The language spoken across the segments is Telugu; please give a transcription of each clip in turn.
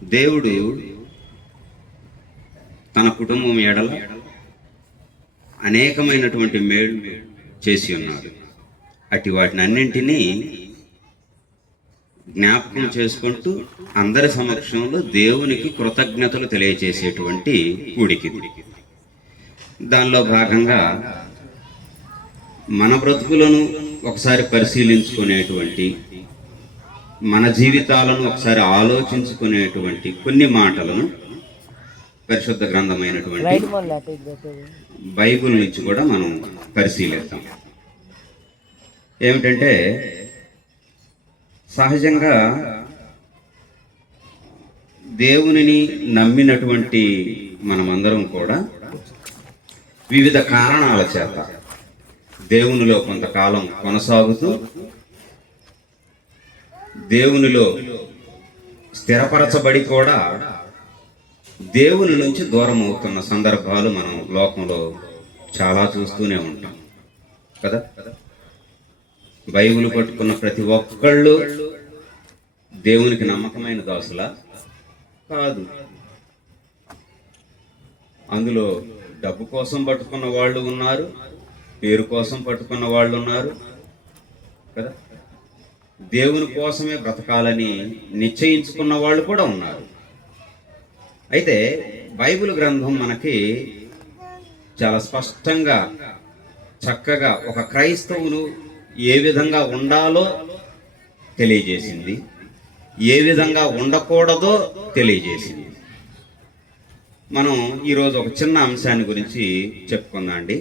దేవుడు తన కుటుంబం ఎడల అనేకమైనటువంటి మేలు చేసి ఉన్నాడు. అటు వాటిని అన్నింటినీ జ్ఞాపకం చేసుకుంటూ అందరి సమక్షంలో దేవునికి కృతజ్ఞతలు తెలియజేసేటువంటి కూడికి. దానిలో భాగంగా మన బ్రతుకులను ఒకసారి పరిశీలించుకునేటువంటి, మన జీవితాలను ఒకసారి ఆలోచించుకునేటువంటి కొన్ని మాటలను పరిశుద్ధ గ్రంథమైనటువంటి బైబిల్ నుంచి కూడా మనం పరిశీలిద్దాం. ఏమిటంటే, సహజంగా దేవునిని నమ్మినటువంటి మనమందరం కూడా వివిధ కారణాల చేత దేవునిలో కొంతకాలం కొనసాగుతూ దేవునిలో స్థిరపరచబడి కూడా దేవుని నుంచి దూరం అవుతున్న సందర్భాలు మనం లోకంలో చాలా చూస్తూనే ఉంటాం కదా. బైబిల్ పట్టుకున్న ప్రతి ఒక్కళ్ళు దేవునికి నమ్మకమైన దాసులా కాదు. అందులో డబ్బు కోసం పట్టుకున్న వాళ్ళు ఉన్నారు, పేరు కోసం పట్టుకున్న వాళ్ళు ఉన్నారు కదా. దేవుని కోసమే బ్రతకాలని నిశ్చయించుకున్న వాళ్ళు కూడా ఉన్నారు. అయితే బైబిల్ గ్రంథం మనకి చాలా స్పష్టంగా చక్కగా ఒక క్రైస్తవును ఏ విధంగా ఉండాలో తెలియజేసింది, ఏ విధంగా ఉండకూడదో తెలియజేసింది. మనం ఈరోజు ఒక చిన్న అంశాన్ని గురించి చెప్పుకుందాం అండి.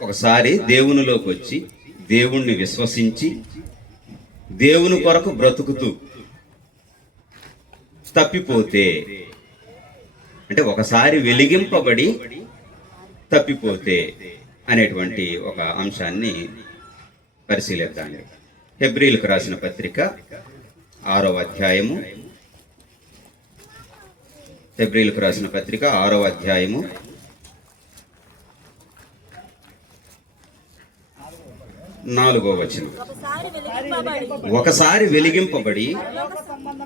ఒకసారి దేవునిలోకి వచ్చి దేవుణ్ణి విశ్వసించి దేవుని కొరకు బ్రతుకుతూ తప్పిపోతే, అంటే ఒకసారి వెలిగింపబడి తప్పిపోతే అనేటువంటి ఒక అంశాన్ని పరిశీలిద్దాం. హెబ్రీలకు రాసిన పత్రిక 6వ అధ్యాయము, హెబ్రీలకు రాసిన పత్రిక 6వ అధ్యాయము 4వ వచనం. ఒకసారి వెలిగింపబడి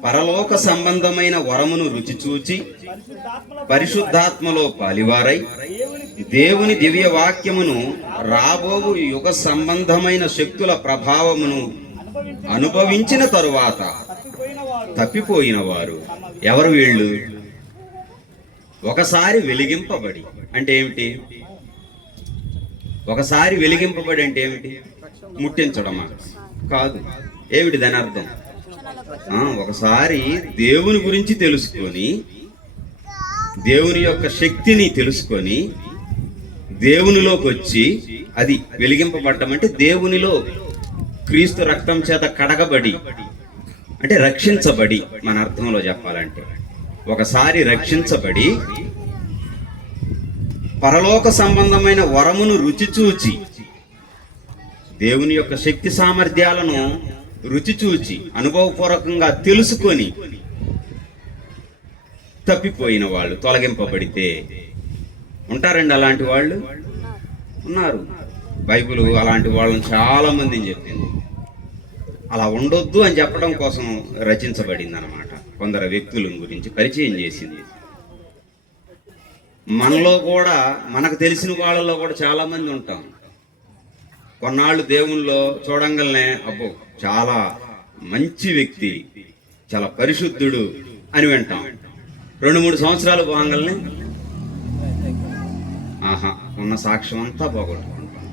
పరలోక సంబంధమైన వరమును రుచి చూచి పరిశుద్ధాత్మలో పాలివారై దేవుని దివ్య వాక్యమును రాబోవు యుగ సంబంధమైన శక్తుల ప్రభావమును అనుభవించిన తరువాత తప్పిపోయిన వారు ఎవరు వీళ్ళు? ఒకసారి వెలిగింపబడి అంటే ఏమిటి? ఒకసారి వెలిగింపబడి అంటే ఏమిటి? ముట్టించడమా? కాదు. ఏమిటి దాని అర్థం? ఒకసారి దేవుని గురించి తెలుసుకొని, దేవుని యొక్క శక్తిని తెలుసుకొని దేవునిలోకి వచ్చి, అది వెలిగింపబడటం అంటే దేవునిలో క్రీస్తు రక్తం చేత కడగబడి, అంటే రక్షించబడి, మన అర్థంలో చెప్పాలంటే ఒకసారి రక్షించబడి పరలోక సంబంధమైన వరమును రుచి చూచి, దేవుని యొక్క శక్తి సామర్థ్యాలను రుచి చూచి అనుభవపూర్వకంగా తెలుసుకొని తప్పిపోయిన వాళ్ళు, తొలగింపబడితే ఉంటారండి. అలాంటి వాళ్ళు ఉన్నారు. బైబిల్ అలాంటి వాళ్ళని చాలా మందిని చెప్పింది. అలా ఉండొద్దు అని చెప్పడం కోసం రచించబడింది అన్నమాట. కొందరు వ్యక్తుల గురించి పరిచయం చేసింది. మనలో కూడా, మనకు తెలిసిన వాళ్ళలో కూడా చాలా మంది ఉంటాం. కొన్నాళ్ళు దేవుల్లో చూడంగానే అబ్బో చాలా మంచి వ్యక్తి, చాలా పరిశుద్ధుడు అని వింటాం. 2-3 సంవత్సరాలు పోగానే ఉన్న సాక్ష్యం అంతా పోగొట్టుకుంటాం,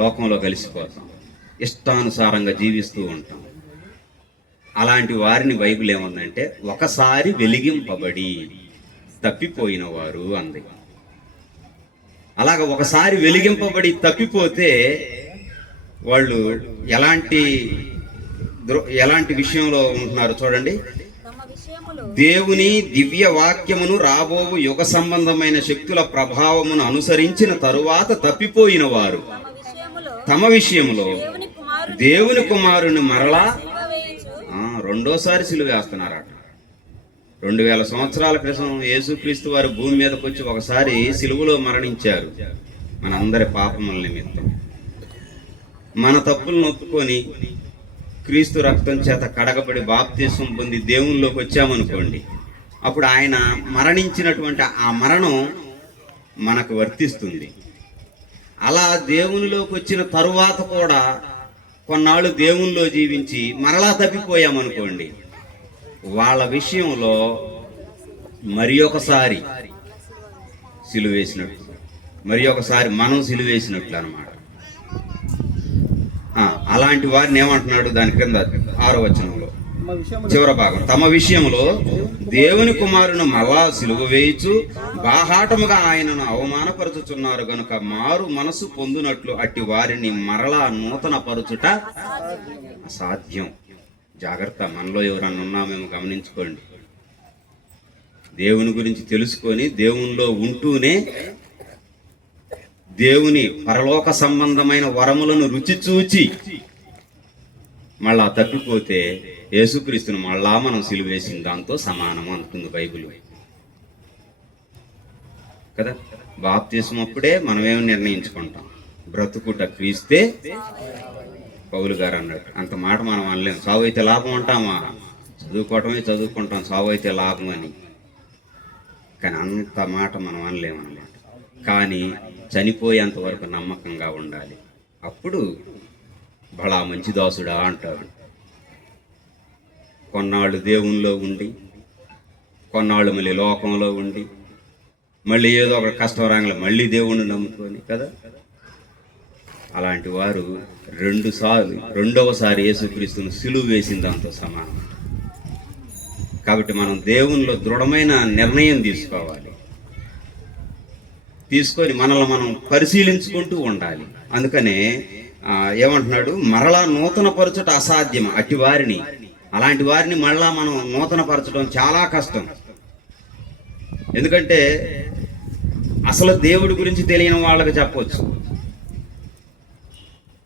లోకంలో కలిసిపోతాం, ఇష్టానుసారంగా జీవిస్తూ ఉంటాం. అలాంటి వారిని బైబిల్ ఏముందంటే ఒకసారి వెలిగింపబడి తప్పిపోయిన వారు అంది. అలాగ ఒకసారి వెలిగింపబడి తప్పిపోతే వాళ్ళు ఎలాంటి విషయంలో ఉంటున్నారు చూడండి. దేవుని దివ్య వాక్యమును రాబోవు యుగ సంబంధమైన శక్తుల ప్రభావమును అనుసరించిన తరువాత తప్పిపోయిన వారు తమ విషయంలో దేవుని కుమారుని మరలా రెండోసారి సిలువ వేస్తున్నారట. 2000 సంవత్సరాల క్రితం యేసుక్రీస్తు వారు భూమి మీదకి వచ్చి ఒకసారి సిలువలో మరణించారు మనందరి పాపముల నిమిత్తం. మన తప్పులను ఒప్పుకొని క్రీస్తు రక్తం చేత కడగబడి బాప్తీసం పొంది దేవునిలోకి వచ్చామనుకోండి, అప్పుడు ఆయన మరణించినటువంటి ఆ మరణం మనకు వర్తిస్తుంది. అలా దేవునిలోకి వచ్చిన తరువాత కూడా కొన్నాళ్ళు దేవునిలో జీవించి మరలా తప్పిపోయామనుకోండి, వాళ్ళ విషయంలో మరి ఒకసారి సిలువేసినట్లు, మరి ఒకసారి మనం సిలువేసినట్లు అన్నమాట. అలాంటి వారిని ఏమంటున్నాడు దాని క్రింద 6వ వచనంలో చివరి భాగం, తమ విషయంలో దేవుని కుమారుని మళ్ళా సిలువ వేయిచు బాహాటముగా ఆయనను అవమానపరచుచున్నారు గనుక మారు మనసు పొందునట్లు అట్టి వారిని మరలా నూతన పరచుట అసాధ్యం. జాగ్రత్త, మనలో ఎవరన్నా ఉన్నామేమో గమనించుకోండి. దేవుని గురించి తెలుసుకొని దేవునిలో ఉంటూనే దేవుని పరలోక సంబంధమైన వరములను రుచి చూచి మళ్ళా తప్పిపోతే యేసుక్రీస్తును మళ్ళా మనం సిలువేసిన దాంతో సమానం అంటుంది బైబిల్ కదా. బాప్తిస్మం అప్పుడే మనమేమి నిర్ణయించుకుంటాం, బ్రతుకుట క్రీస్తే పౌలు గారు అన్నట్టు. అంత మాట మనం అనలేము. సావు అయితే లాభం అంటామా? చదువుకోవటమే చదువుకుంటాం సావు అయితే లాభం అని, కానీ అంత మాట మనం అనలేము అనమాట. కానీ చనిపోయేంత వరకు నమ్మకంగా ఉండాలి. అప్పుడు బలా మంచి దాసుడా అంటారు. కొన్నాళ్ళు దేవునిలో ఉండి, కొన్నాళ్ళు మళ్ళీ లోకంలో ఉండి, మళ్ళీ ఏదో ఒక కష్టం రాగల మళ్ళీ దేవుణ్ణి నమ్ముకొని కదా. అలాంటి వారు రెండవసారి యేసుక్రీస్తును సిలువ వేసిన దాంతో సమానం. కాబట్టి మనం దేవునిలో దృఢమైన నిర్ణయం తీసుకోవాలి. తీసుకొని మనల్ని మనం పరిశీలించుకుంటూ ఉండాలి. అందుకనే ఏమంటున్నాడు, మరలా నూతన పరచడం అసాధ్యం అట్టి వారిని. అలాంటి వారిని మళ్ళా మనం నూతన పరచడం చాలా కష్టం. ఎందుకంటే అసలు దేవుడి గురించి తెలియని వాళ్ళకి చెప్పవచ్చు,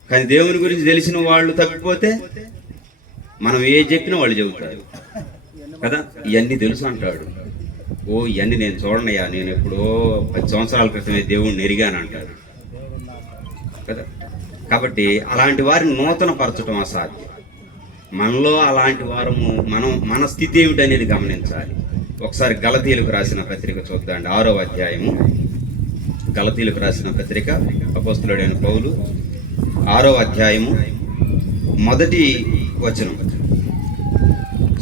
కానీ దేవుని గురించి తెలిసిన వాళ్ళు తప్పిపోతే మనం ఏది చెప్పినా వాళ్ళు చెబుతారు కదా. ఇవన్నీ తెలుసు అంటాడు. ఓ ఇవన్నీ నేను చూడనయ్యా, నేను ఎప్పుడో 10 సంవత్సరాల క్రితమే దేవుణ్ణి ఎరిగాను అంటారు కదా. కాబట్టి అలాంటి వారిని నూతన పరచడం అసాధ్యం. మనలో అలాంటి వారము మన స్థితి ఏమిటనేది గమనించాలి. ఒకసారి గలతీయులకు రాసిన పత్రిక చూద్దాండి, 6వ అధ్యాయము. గలతీయులకు రాసిన పత్రిక అపోస్తలుడైన పౌలు 6వ అధ్యాయము 1వ వచనం,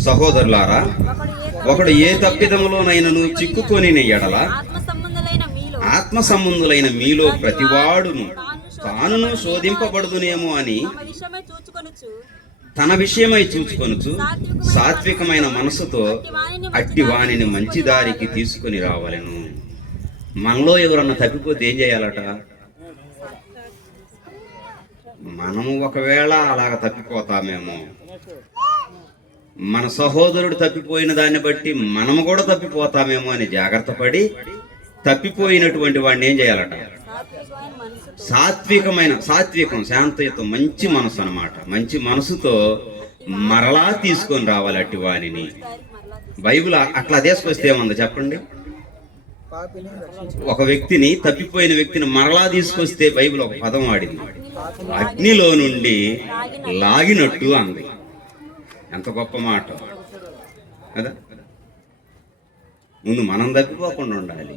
సహోదరులారా, ఒకడు ఏ తప్పిదములోనైనను చిక్కుకొని ఎడల ఆత్మ సంబంధులైన మీలో ప్రతివాడును తానును శోధింపబడుదునేమో అని తన విషయమై చూచుకొనుచు సాత్వికమైన మనసుతో అట్టి వానిని మంచి దారికి తీసుకొని రావాలను. మనలో ఎవరన్నా తప్పిపోతే ఏం చేయాలట? మనము ఒకవేళ అలాగ తప్పిపోతామేమో, మన సహోదరుడు తప్పిపోయిన దాన్ని బట్టి మనము కూడా తప్పిపోతామేమో అని జాగ్రత్త పడి తప్పిపోయినటువంటి వాడిని ఏం చేయాలట? సాత్వికం, శాంతయుతం, మంచి మనసు అన్నమాట. మంచి మనసుతో మరలా తీసుకొని రావాలి అట్టి వాణిని. బైబిల్ అట్లా తీసుకొస్తే ఏముంది చెప్పండి? ఒక వ్యక్తిని, తప్పిపోయిన వ్యక్తిని మరలా తీసుకొస్తే బైబిల్ ఒక పదం వాడింది, అగ్నిలో నుండి లాగినట్టు అంది. ఎంత గొప్ప మాట కదా. ముందు మనం తప్పిపోకుండా ఉండాలి.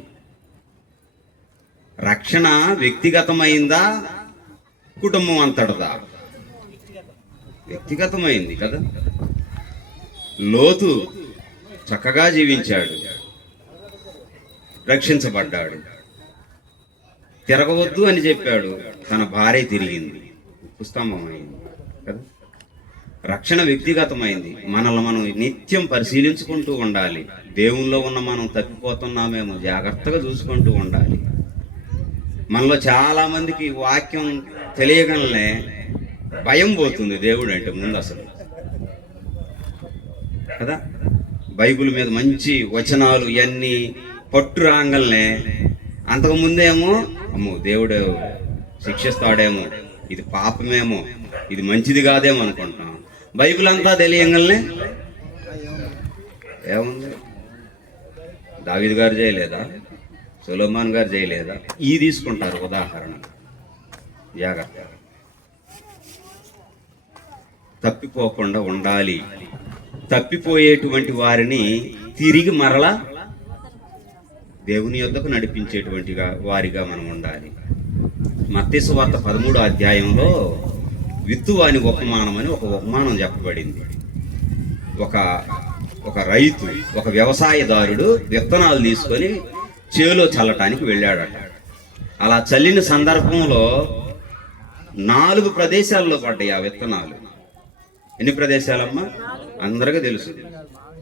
రక్షణ వ్యక్తిగతమైందా, కుటుంబం అంతటదా? వ్యక్తిగతమైంది కదా. లోతు చక్కగా జీవించాడు, రక్షించబడ్డాడు. తిరగవద్దు అని చెప్పాడు, తన భార్య తిరిగింది, పుస్తంభమైంది కదా. రక్షణ వ్యక్తిగతమైంది. మనల్ని మనం నిత్యం పరిశీలించుకుంటూ ఉండాలి. దేవుల్లో ఉన్న మనం తప్పిపోతున్నామేమో జాగ్రత్తగా చూసుకుంటూ ఉండాలి. మనలో చాలా మందికి వాక్యం తెలియగలనే భయం పోతుంది దేవుడు అంటే ముందు అసలు కదా. బైబిల్ మీద మంచి వచనాలు ఇవన్నీ పట్టు రాగలనే అంతకుముందేమో అమ్మో దేవుడు శిక్షిస్తాడేమో, ఇది పాపమేమో, ఇది మంచిది కాదేమో అనుకుంటాం. బైబిల్ అంతా తెలియగలనే ఏముంది? దావీదు గారు చేయలేదా? సొలొమోన్ గారు చేయలేదా? ఈ తీసుకుంటారు ఉదాహరణ. జాగ్రత్త. తప్పిపోకుండా ఉండాలి. తప్పిపోయేటువంటి వారిని తిరిగి మరలా దేవుని యొద్దకు నడిపించేటువంటి వారిగా మనం ఉండాలి. మత్తయి సువార్త 13వ అధ్యాయంలో విత్తువాని ఉపమానం అని ఒక ఉపమానం చెప్పబడింది. ఒక రైతు, ఒక వ్యవసాయదారుడు విత్తనాలు తీసుకొని చేలో చల్లటానికి వెళ్ళాడట. అలా చల్లిన సందర్భంలో 4 ప్రదేశాల్లో పడ్డాయి ఆ విత్తనాలు. ఎన్ని ప్రదేశాలమ్మా? అందరికీ తెలుసు,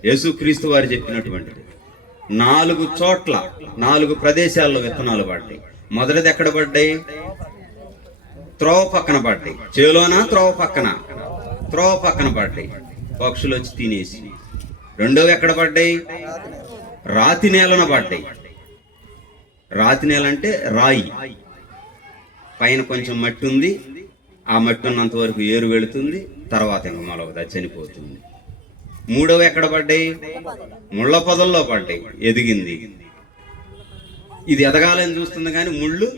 యేసుక్రీస్తు వారు చెప్పినటువంటిది. 4 చోట్ల 4 ప్రదేశాల్లో విత్తనాలు పడ్డాయి. మొదటిది ఎక్కడ పడ్డాయి? త్రోవ పక్కన పడ్డాయి. చేలోనా త్రోవ పక్కన పడ్డాయి, పక్షులు వచ్చి తినేసి. రెండోవి ఎక్కడ పడ్డాయి? రాతి నేలన పడ్డాయి. రాతి నేల అంటే రాయి, పైన కొంచెం మట్టి ఉంది, ఆ మట్టి ఉన్నంత వరకు ఏరు వెళుతుంది, తర్వాత ఇంకా మొలవదా, చనిపోతుంది. మూడోవి ఎక్కడ పడ్డాయి? ముళ్ళ పొదల్లో పడ్డాయి, ఎదిగింది. ఇది ఎదగాలని చూస్తుంది కానీ ముళ్ళు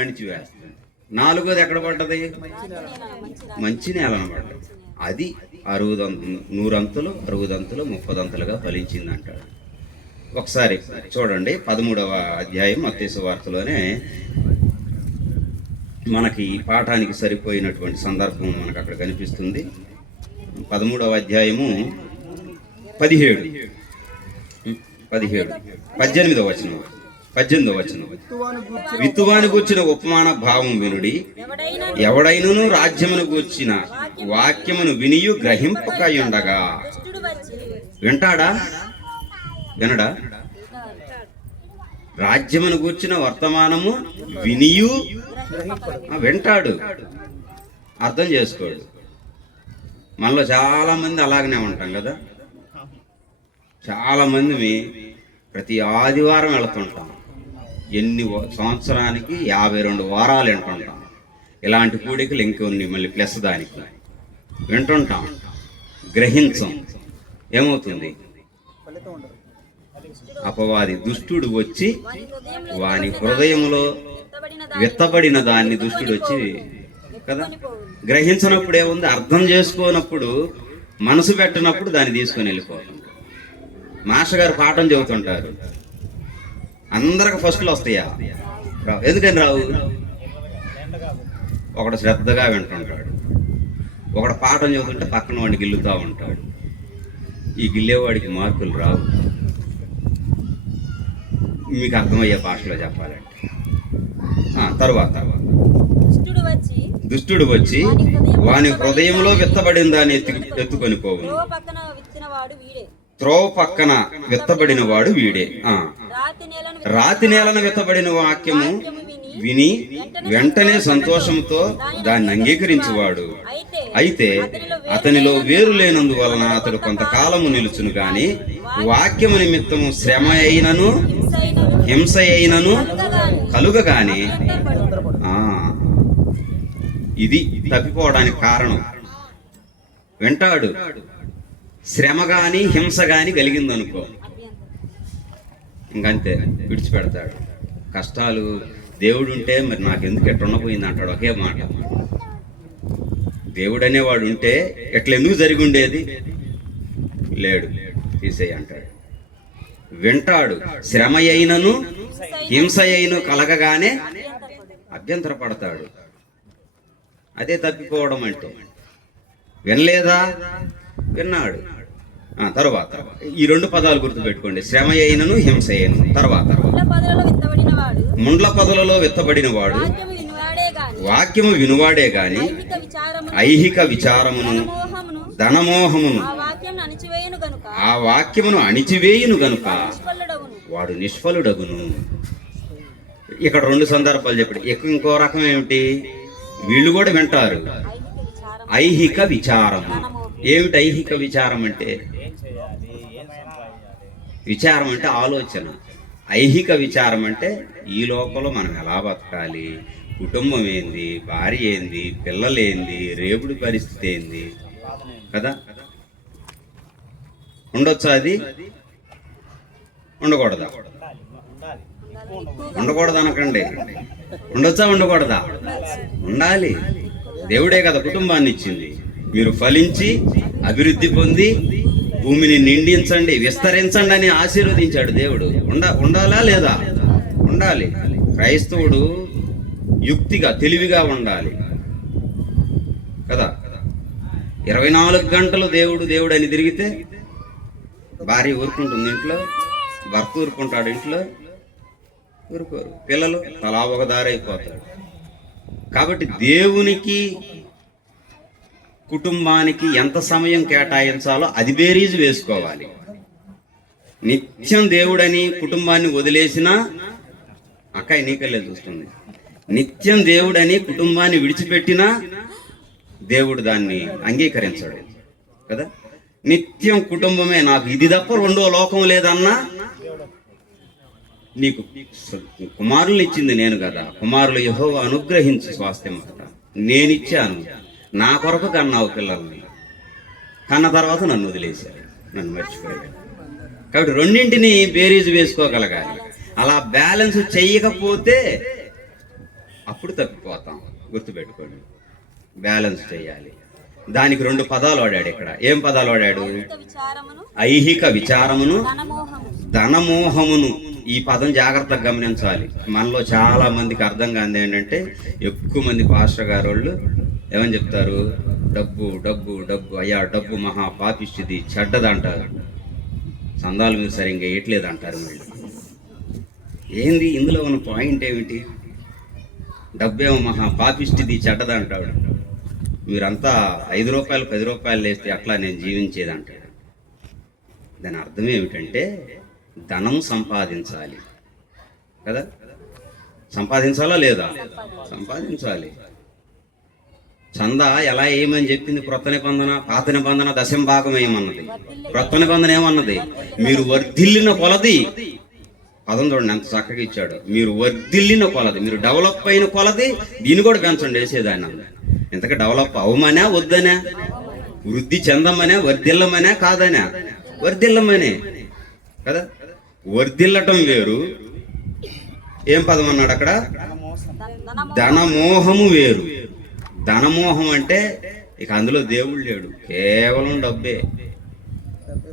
అణిచివేస్తుంది. నాలుగోది ఎక్కడ పడ్డది? మంచి నేలను పడ్డది. అది 100 అంతులు 30 అంతులుగా ఫలించింది అంటాడు. ఒకసారి చూడండి, 13వ అధ్యాయం మత్తయి సువార్తలోనే మనకి ఈ పాఠానికి సరిపోయినటువంటి సందర్భం మనకు అక్కడ కనిపిస్తుంది. 13వ అధ్యాయము 18వ వచనం. విత్తువాని గూర్చిన ఉపమాన భావం వినుడి. ఎవడైనను రాజ్యమును గూర్చిన వాక్యమును వినియు గ్రహింపకయుండగా. వింటాడా? వినడా? రాజ్యమును గూర్చిన వర్తమానము వినియు వింటాడు, అర్థం చేసుకోడు. మనలో చాలా మంది అలాగనే ఉంటాం కదా. చాలా మంది ప్రతి ఆదివారం వెళుతుంటాం. ఎన్ని సంవత్సరానికి 52 వారాలు వింటుంటాం. ఇలాంటి కూడికలు ఇంకొన్ని మళ్ళీ ప్లస్ దానికి వింటుంటాం, గ్రహించం. ఏమవుతుంది? అపవాది దుష్టుడు వచ్చి వాని హృదయంలో విత్తబడిన దాన్ని దుష్టుడు వచ్చి కదా, గ్రహించినప్పుడు ఏముంది? అర్థం చేసుకోనప్పుడు, మనసు పెట్టినప్పుడు దాన్ని తీసుకొని వెళ్ళిపోతుంది. మాస్టర్ గారు పాఠం చెబుతుంటారు, అందరికి ఫస్ట్లు వస్తాయా? ఎందుకని రావు? ఒకడు శ్రద్ధగా వింటుంటాడు, ఒకడు పాఠం చదువుతుంటే పక్కన వాడిని గిల్లుతూ ఉంటాడు. ఈ గిల్లేవాడికి మార్కులు రావు. మీకు అర్థమయ్యే భాషలో చెప్పాలంటే, తరువాత దుష్టుడు వచ్చి వాని హృదయంలో విత్తబడిన దాన్ని ఎత్తుకొని పోవును. త్రోవ పక్కన విత్తబడిన వాడు వీడే. రాతి నేలను విత్తబడిన వాక్యము విని వెంటనే సంతోషంతో దాన్ని అంగీకరించువాడు. అయితే అతనిలో వేరు లేనందువలన అతడు కొంతకాలము నిలుచును గాని వాక్యము నిమిత్తము శ్రమ అయినను హింస అయినను కలుగగాని. ఇది తప్పిపోవడానికి కారణం. వింటాడు, శ్రమ గాని హింస గాని కలిగిందనుకో, ఇంకంతే, విడిచిపెడతాడు. కష్టాలు దేవుడు ఉంటే మరి నాకెందుకు ఎట్లా ఉండపోయింది అంటాడు ఒకే మాట. దేవుడు అనేవాడు ఉంటే ఎట్లా ఎందుకు జరిగి ఉండేది? లేడు, తీసేయి అంటాడు. వింటాడు, శ్రమ అయినను హింస అయిన కలగగానే అభ్యంతర పడతాడు. అదే తప్పిపోవడం అంటే. వినలేదా? విన్నాడు. తర్వాత ఈ 2 పదాలు గుర్తుపెట్టుకోండి, శ్రమ అయినను హింస అయినను. తర్వాత ముండ్ల పొదలలో విత్తబడిన వాడు వాక్యము వినువాడే గాని ఐహిక విచారమును ధనమోహమును ఆ వాక్యమును అణిచివేయును గనుక వాడు నిష్ఫలుడగును. ఇక్కడ 2 సందర్భాలు చెప్పాడు. ఇంకో రకం ఏమిటి? వీళ్ళు కూడా వింటారు, ఐహిక విచారము. ఏమిటి ఐహిక విచారం అంటే? విచారం అంటే ఆలోచన. ఐహిక విచారం అంటే ఈ లోకంలో మనం ఎలా బతకాలి, కుటుంబం ఏంది, భార్య ఏంది, పిల్లలేంది, రేపుడి పరిస్థితి ఏంది కదా. ఉండొచ్చా? అది ఉండకూడదా? ఉండకూడదు అనకండి. ఉండొచ్చా? ఉండకూడదా? ఉండాలి. దేవుడే కదా కుటుంబాన్ని ఇచ్చింది. మీరు ఫలించి అభివృద్ధి పొంది భూమిని నిండించండి, విస్తరించండి అని ఆశీర్వదించాడు దేవుడు. ఉండాలా లేదా? ఉండాలి. క్రైస్తవుడు యుక్తిగా తెలివిగా ఉండాలి కదా. 24 గంటలు దేవుడు దేవుడు అని తిరిగితే భార్య ఊరుకుంటుంది ఇంట్లో, భర్త ఊరుకుంటాడు ఇంట్లో, ఊరుకోరు. పిల్లలు తలా ఒక దారి అయిపోతారు. కాబట్టి దేవునికి కుటుంబానికి ఎంత సమయం కేటాయించాలో అది బేరీజు వేసుకోవాలి. నిత్యం దేవుడని కుటుంబాన్ని వదిలేసినా అక్కయ్య నీకల్లే చూస్తుంది. నిత్యం దేవుడని కుటుంబాన్ని విడిచిపెట్టినా దేవుడు దాన్ని అంగీకరించాడు కదా. నిత్యం కుటుంబమే నాకు ఇది తప్ప రెండో లోకం లేదన్నా, నీకు కుమారులు ఇచ్చింది నేను కదా, కుమారులు యెహోవా అనుగ్రహించి స్వాస్థ్యం నేనిచ్చాను, నా కొరకు కన్నావు పిల్లల్ని, కన్న తర్వాత నన్ను వదిలేశారు, నన్ను మర్చిపోయాడు. కాబట్టి రెండింటిని బేరీజు వేసుకోగలగాలి. అలా బ్యాలెన్స్ చెయ్యకపోతే అప్పుడు తప్పిపోతాం. గుర్తుపెట్టుకోండి, బ్యాలెన్స్ చేయాలి. దానికి 2 పదాలు వాడాడు ఇక్కడ. ఏం పదాలు వాడాడు? ఐహిక విచారమును, ధనమోహమును. ఈ పదం జాగ్రత్తగా గమనించాలి. మనలో చాలా మందికి అర్థం కాదు ఏంటంటే, ఎక్కువ మంది పాస్టర్ గారు వాళ్ళు ఏమని చెప్తారు? డబ్బు డబ్బు డబ్బు, అయ్యా డబ్బు మహా పాపిష్టిది, చెడ్డదంటారు. సందాలు మీరు సరిగ్గా వేయట్లేదు అంటారు. మళ్ళీ ఏంది ఇందులో ఉన్న పాయింట్ ఏమిటి? డబ్బేమో మహా పాపిష్టిది, చెడ్డదంటాడు. మీరంతా 5 రూపాయలు 10 రూపాయలు వేస్తే అట్లా నేను జీవించేది అంటాడు. దాని అర్థం ఏమిటంటే, ధనం సంపాదించాలి కదా. సంపాదించాలా లేదా? సంపాదించాలి. చందా ఎలా ఏమని చెప్పింది క్రొత్త నిబంధన? పాత నిబంధన దశంభాగం ఏమన్నది, క్రొత్త నిబంధన ఏమన్నది? మీరు వర్ధిల్లిన కొలది. పదం చూడండి ఎంత చక్కగా ఇచ్చాడు. మీరు వర్ధిల్లిన కొలది, మీరు డెవలప్ అయిన కొలది దీన్ని కూడా పెంచండి వేసేదాన్ని. ఇంతకు డెవలప్ అవమనే వద్దనే, వృద్ధి చెందమనే, వర్ధిల్లమనే కాదనే, వర్ధిల్లమనే కదా. వర్ధిల్లటం వేరు. ఏం పదం అన్నాడు అక్కడ? ధనమోహము వేరు. ధనమోహం అంటే ఇక అందులో దేవుడు లేడు, కేవలం డబ్బే.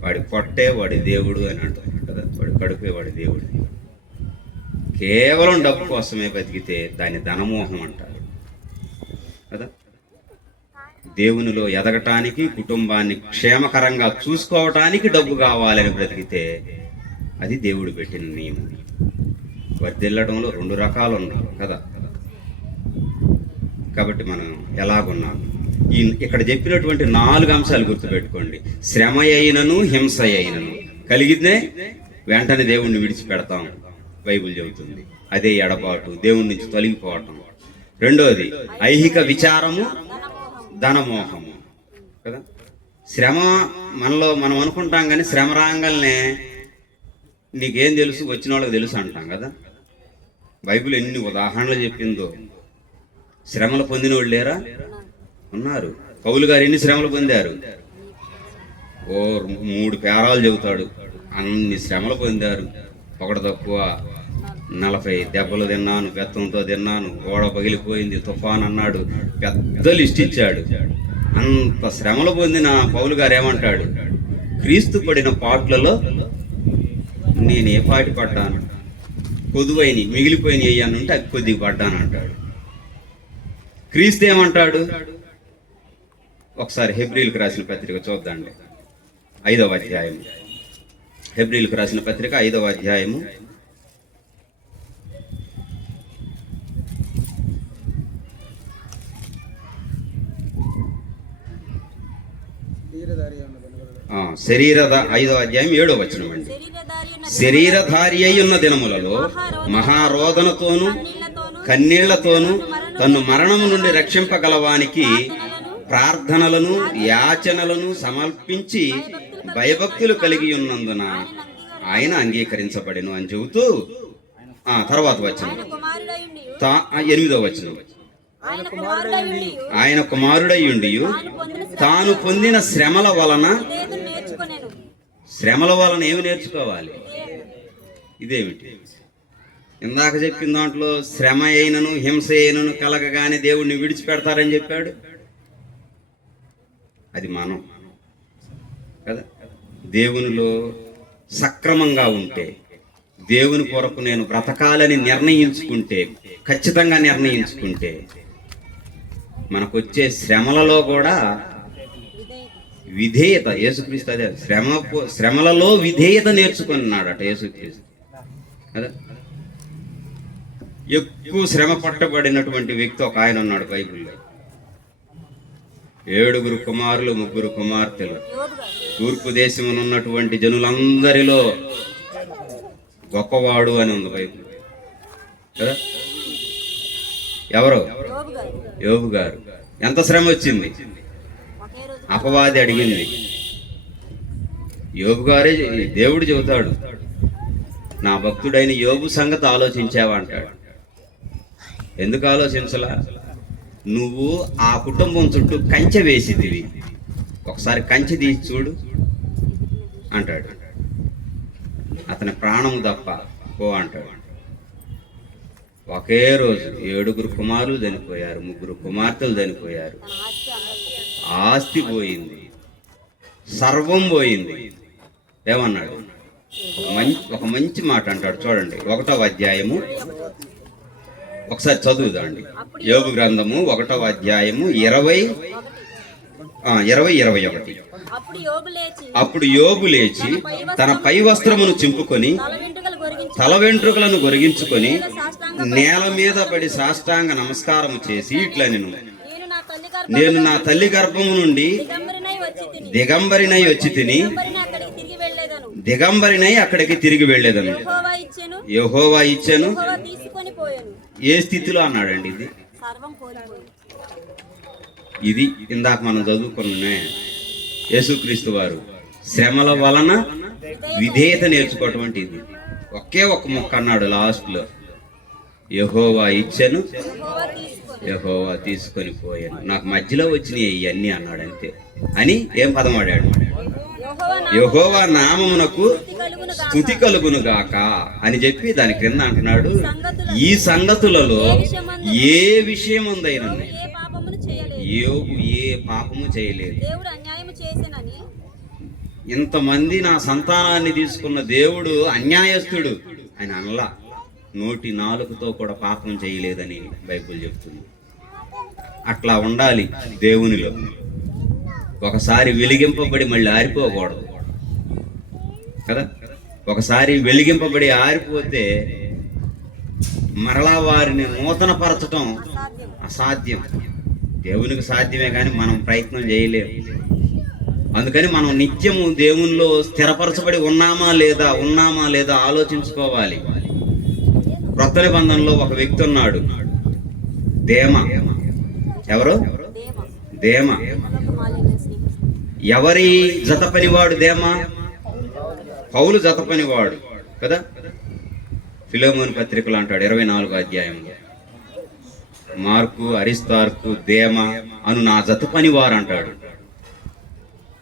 వాడి పొట్టే వాడి దేవుడు అని అంటారు కదా, వాడి కడుపే వాడి దేవుడు. కేవలం డబ్బు కోసమే బతికితే దాన్ని ధనమోహం అంటారు కదా. దేవునిలో ఎదగటానికి, కుటుంబాన్ని క్షేమకరంగా చూసుకోవటానికి డబ్బు కావాలని బ్రతికితే అది దేవుడు పెట్టిన నియమం. వర్ధిల్లడంలో 2 రకాలు ఉన్నారు కదా. కాబట్టి మనం ఎలాగున్నాం? ఇక్కడ చెప్పినటువంటి 4 అంశాలు గుర్తుపెట్టుకోండి. శ్రమ అయినను, హింస అయినను కలిగితే వెంటనే దేవుణ్ణి విడిచిపెడతాం, బైబిల్ చెబుతుంది. అదే ఎడబాటు, దేవుడి నుంచి తొలగిపోవటం. రెండోది ఐహిక విచారము, ధనమోహము కదా. శ్రమ మనలో మనం అనుకుంటాం, కానీ శ్రమ రాగానే నీకేం తెలుసు, వచ్చిన వాళ్ళకి తెలుసు అంటాం కదా. బైబిల్ ఎన్ని ఉదాహరణలు చెప్పిందో. శ్రమలు పొందిన వాళ్ళు లేరా? ఉన్నారు. పౌలు గారు ఎన్ని శ్రమలు పొందారు? 3 పేరాలు చెబుతాడు. అన్ని శ్రమలు పొందారు. ఒకటి తక్కువ 40 దెబ్బలు తిన్నాను, బెత్తంతో తిన్నాను, గోడ పగిలిపోయింది, తుఫాన్ అన్నాడు, పెద్ద లిస్ట్ ఇచ్చాడు. అంత శ్రమలు పొందిన పౌలు గారు ఏమంటాడు? క్రీస్తు పడిన పాటలలో నేను ఏ పాటి పడ్డాను, కొదువైని మిగిలిపోయిన అయ్యానంటే అది కొద్దిగా పడ్డాను అంటాడు. క్రీస్తు ఏమంటాడు? ఒకసారి హెబ్రీలకు రాసిన పత్రిక చూద్దాండి, 5వ అధ్యాయము. హెబ్రీలకు రాసిన పత్రిక 5వ అధ్యాయము 5వ అధ్యాయం 7వ వచనం అండి. శరీరధారి అయి ఉన్న దినములలో మహారోదనతోను కన్నీళ్లతోను తన్ను మరణము నుండి రక్షింపగలవానికి ప్రార్థనలను యాచనలను సమర్పించి భయభక్తులు కలిగి ఉన్నందున ఆయన అంగీకరించబడెను అని చెబుతూ తర్వాత వచనం 8వ వచనం. ఆయన కుమారుడయ్యుండి తాను పొందిన శ్రమల వలన ఏమి నేర్చుకోవాలి? ఇదేమిటి? ఇందాక చెప్పిన దాంట్లో శ్రమ అయినను హింస అయినను కలగగానే దేవుణ్ణి విడిచిపెడతారని చెప్పాడు. అది మనం కదా. దేవునిలో సక్రమంగా ఉంటే, దేవుని కొరకు నేను బ్రతకాలని నిర్ణయించుకుంటే, ఖచ్చితంగా నిర్ణయించుకుంటే, మనకొచ్చే శ్రమలలో కూడా విధేయత, యేసుక్రీస్తు అదే శ్రమలలో విధేయత నేర్చుకున్నాడట యేసుక్రీస్తు కదా. ఎక్కువ శ్రమ పట్టబడినటువంటి వ్యక్తి ఒక ఆయన ఉన్నాడు బైబిల్లో. 7 కుమారులు 3 కుమార్తెలు. తూర్పు దేశమునున్నటువంటి జనులందరిలో గొప్పవాడు అని ఉంది బైబిల్ కదా. ఎవరు? యోబు గారు. ఎంత శ్రమ వచ్చింది? అపవాది అడిగింది. యోబు గారే, దేవుడు చెబుతాడు, నా భక్తుడైన యోబు సంగతి ఆలోచించావా అంటాడు. ఎందుకు ఆలోచించలా? నువ్వు ఆ కుటుంబం చుట్టూ కంచె వేసిదివి, ఒకసారి కంచె తీసి చూడు అంటాడు. అతని ప్రాణము తప్ప పో అంటాడు. ఒకే రోజు 7 కుమారులు చనిపోయారు, 3 కుమార్తెలు చనిపోయారు, ఆస్తి పోయింది, సర్వం పోయింది. ఏమన్నాడు? ఒక మంచి మాట అంటాడు చూడండి. 1వ అధ్యాయము ఒకసారి చదువుదాండి. యోబు గ్రంథము 1వ అధ్యాయము 20-21. అప్పుడు యోబు లేచి తన పై వస్త్రమును చింపుకొని తల వెంట్రుకలను గొరిగించుకొని నేల మీద పడి సాష్టాంగ నమస్కారము చేసి ఇట్లా, నేను నా తల్లి గర్భము నుండి దిగంబరినై వచ్చి తిని దిగంబరినై అక్కడికి తిరిగి వెళ్ళేదను. యెహోవా ఇచ్చెను. ఏ స్థితిలో అన్నాడండి ఇది? ఇది ఇందాక మనం చదువుకున్నామే, యేసుక్రీస్తు వారు శ్రమల వలన విధేయత నేర్చుకోవటం అంటే ఇది. ఒకే ఒక మొక్క అన్నాడు లాస్ట్లో, యెహోవా ఇచ్చెను, యెహోవా తీసుకొని పోయాను. నాకు మధ్యలో వచ్చినాయి ఇవన్నీ అన్నాడు అంతే. అని ఏం పదం ఆడాడు? యెహోవా నామమునకు స్తుతి కలుగును గాక అని చెప్పి దాని క్రింద అంటున్నాడు, ఈ సంగతులలో ఏ విషయం ఉందైనా యోబు ఏ పాపము చేయలేదు. ఇంతమంది నా సంతానాన్ని తీసుకున్న దేవుడు అన్యాయస్తుడు అని అనలా. నోటి నాలుకతో కూడా పాపం చేయలేదని బైబిల్ చెప్తుంది. అట్లా ఉండాలి దేవునిలో. ఒకసారి వెలిగింపబడి మళ్ళీ ఆరిపోకూడదు కదా. ఒకసారి వెలిగింపబడి ఆరిపోతే మరలా వారిని నూతనపరచటం అసాధ్యం. దేవునికి సాధ్యమే కానీ మనం ప్రయత్నం చేయలేము. అందుకని మనం నిత్యము దేవునిలో స్థిరపరచబడి ఉన్నామా లేదా ఆలోచించుకోవాలి. క్రొత్త నిబంధనలో ఒక వ్యక్తి ఉన్నాడు, దేమా. ఎవరు? దేమా. ఎవరి జత పనివాడు దేమా? పౌలు జత పనివాడు కదా. ఫిలోమోను పత్రికలు అంటాడు 24వ అధ్యాయంలో, మార్కు, అరిస్తార్కు, దేమా అను నా జత పనివారు అంటాడు.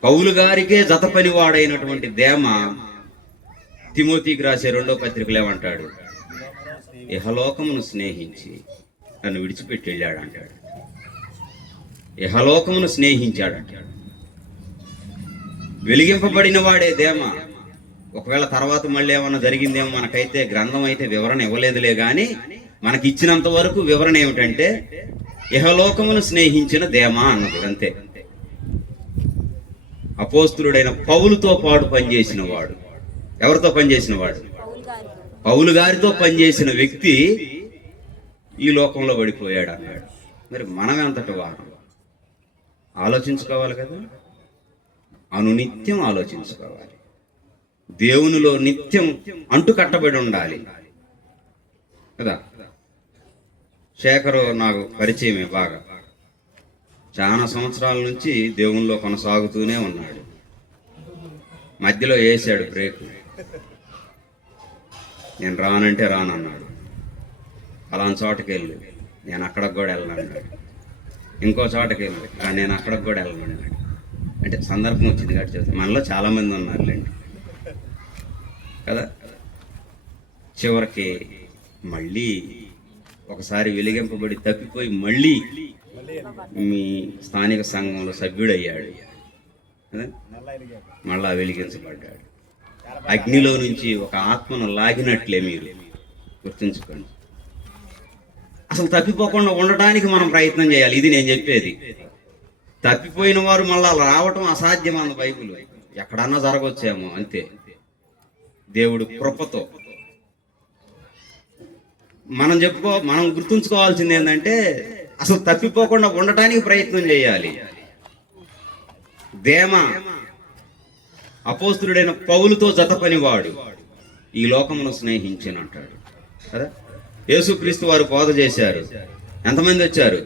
పౌలు గారికే జత పనివాడైనటువంటి దేమా తిమోతికి రాసే 2వ పత్రికలు ఏమంటాడు? ఇహలోకమును స్నేహించి నన్ను విడిచిపెట్టి వెళ్ళాడు అంటాడు. ఇహలోకమును స్నేహించాడంటాడు. వెలిగింపబడిన వాడే దేమా. ఒకవేళ తర్వాత మళ్ళీ ఏమన్నా జరిగిందేమో, మనకైతే గ్రంథం అయితే వివరణ ఇవ్వలేదులే కానీ మనకి ఇచ్చినంత వరకు వివరణ ఏమిటంటే ఇహలోకమును స్నేహించిన దేమా అన్నది అంతే. అపోస్తులుడైన పౌలుతో పాటు పనిచేసిన వాడు. ఎవరితో పనిచేసిన వాడు? పౌలు గారితో పనిచేసిన వ్యక్తి ఈ లోకంలో పడిపోయాడు అన్నాడు. మరి మనం ఎంతటి వారం ఆలోచించుకోవాలి కదా. అనునిత్యం ఆలోచించుకోవాలి. దేవునిలో నిత్యం అంటు కట్టబడి ఉండాలి కదా. శేఖరు నాకు పరిచయమే బాగా. చాలా సంవత్సరాల నుంచి దేవునిలో కొనసాగుతూనే ఉన్నాడు. మధ్యలో వేసాడు బ్రేక్. నేను రానంటే రానన్నాడు. అలాంటి చోటకి వెళ్ళి నేను అక్కడికి కూడా వెళ్ళనన్నాడు. ఇంకో చోటకి వెళ్ళి నేను అక్కడికి కూడా వెళ్ళనన్నాడు. అంటే సందర్భం వచ్చింది కాబట్టి చెప్తాను. మనలో చాలామంది ఉన్నారులేండి కదా. చివరికి మళ్ళీ ఒకసారి వెలిగింపబడి తప్పిపోయి మళ్ళీ మీ స్థానిక సంఘంలో సభ్యుడయ్యాడు. అదే? మళ్ళా వెలిగించబడ్డాడు. అగ్నిలో నుంచి ఒక ఆత్మను లాగినట్లే మీరు గుర్తుంచుకోండి. అసలు తప్పిపోకుండా ఉండటానికి మనం ప్రయత్నం చేయాలి. ఇది నేను చెప్పేది. తప్పిపోయిన వారు మళ్ళా రావటం అసాధ్యం అన్న బైబిల్. ఎక్కడన్నా జరగవచ్చేమో, అంతే. దేవుడు కృపతో మనం గుర్తుంచుకోవాల్సింది ఏంటంటే అసలు తప్పిపోకుండా ఉండటానికి ప్రయత్నం చేయాలి. దేమ అపోస్తులుడైన పౌలుతో జత పనివాడు ఈ లోకమును స్నేహించినంటాడు కదా. యేసుక్రీస్తు వారు బోధ చేశారు. ఎంతమంది వచ్చారు?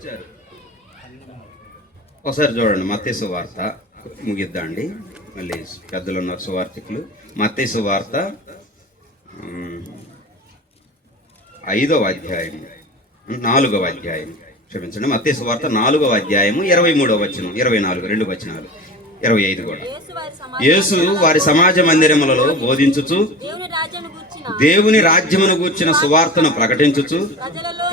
ఒకసారి చూడండి, మత్తయి సువార్త ముగిద్దాండి, మళ్ళీ పెద్దలు ఉన్నారు సువార్తికులు. మత్తయి సువార్త 5వ అధ్యాయం 4వ అధ్యాయం, క్షమించండి, మత్తయి సువార్త 4వ అధ్యాయము 23వ వచనం, 24 2 వచనాలు, 25 కూడా. యేసు వారి సమాజ మందిరములలో బోధించుచు దేవుని రాజ్యమును గూర్చిన సువార్తను ప్రకటించుచు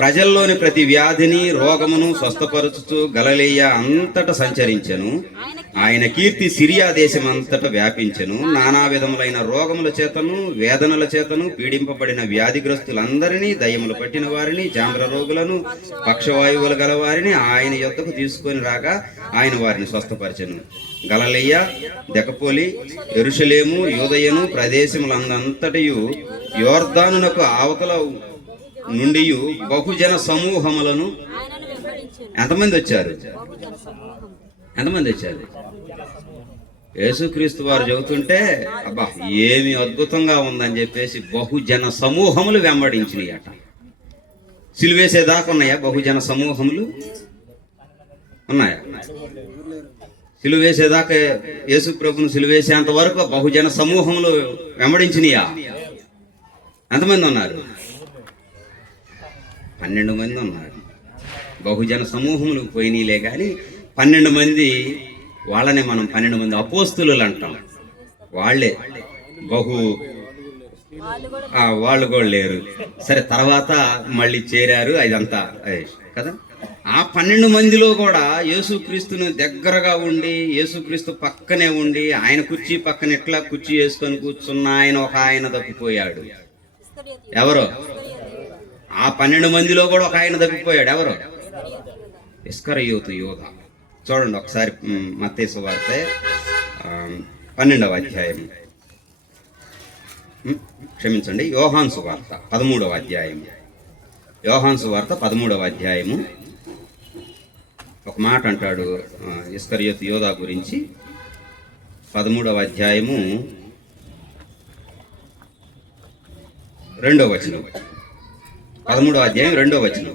ప్రజల్లోని ప్రతి వ్యాధిని రోగమును స్వస్థపరచుచు గలిలయ అంతటా సంచరించెను. ఆయన కీర్తి సిరియా దేశమంతటా వ్యాపించెను. నానా విధములైన రోగముల చేతను వేదనల చేతను పీడింపబడిన వ్యాధిగ్రస్తులందరినీ, దయ్యములు పట్టిన వారిని, జాంద్ర రోగులను, పక్షవాయువులు గల వారిని ఆయన యొద్దకు తీసుకొని రాగా ఆయన వారిని స్వస్థపరిచెను. గలిలయ, దెకపోలి, యెరూషలేము, యూదయను ప్రదేశములందంతటియు యోర్దానునకు అవతల నుండి బహుజన సమూహములను. ఎంతమంది వచ్చారు? యేసుక్రీస్తు వారు చెబుతుంటే అబ్బా ఏమి అద్భుతంగా ఉందని చెప్పేసి బహుజన సమూహములు వెంబడించినాయి అట. సిలువేసేదాకా ఉన్నాయా బహుజన సమూహములు? ఉన్నాయా? సిలువేసేదాకా యేసు ప్రభును సిలువేసేంత వరకు బహుజన సమూహములు వెంబడించినాయా? ఎంతమంది ఉన్నారు? 12 మంది ఉన్నారు. బహుజన సమూహములు పోయినీలే కానీ 12 మంది, వాళ్ళనే మనం 12 మంది అపోస్తులు అంటాం. వాళ్ళే వాళ్ళు కూడా లేరు. సరే, తర్వాత మళ్ళీ చేరారు, అదంతా కదా. ఆ 12 మందిలో కూడా యేసుక్రీస్తును దగ్గరగా ఉండి, యేసుక్రీస్తు పక్కనే ఉండి, ఆయన కుర్చీ పక్కన ఎట్లా కుర్చీ వేసుకొని కూర్చున్న ఆయన తప్పిపోయాడు. ఎవరో? ఆ 12 మందిలో కూడా ఒక ఆయన తప్పిపోయాడు. ఎవరో? ఇస్కరియోతు యోధ. చూడండి ఒకసారి మత్తయి సువార్త 12వ అధ్యాయం, క్షమించండి, యోహాను సువార్త 13వ అధ్యాయం. యోహాను సువార్త 13వ అధ్యాయము ఒక మాట అంటాడు ఇస్కరియోతు యోధ గురించి. 13వ అధ్యాయము 2వ వచనం. 13వ అధ్యాయం 2వ వచనం.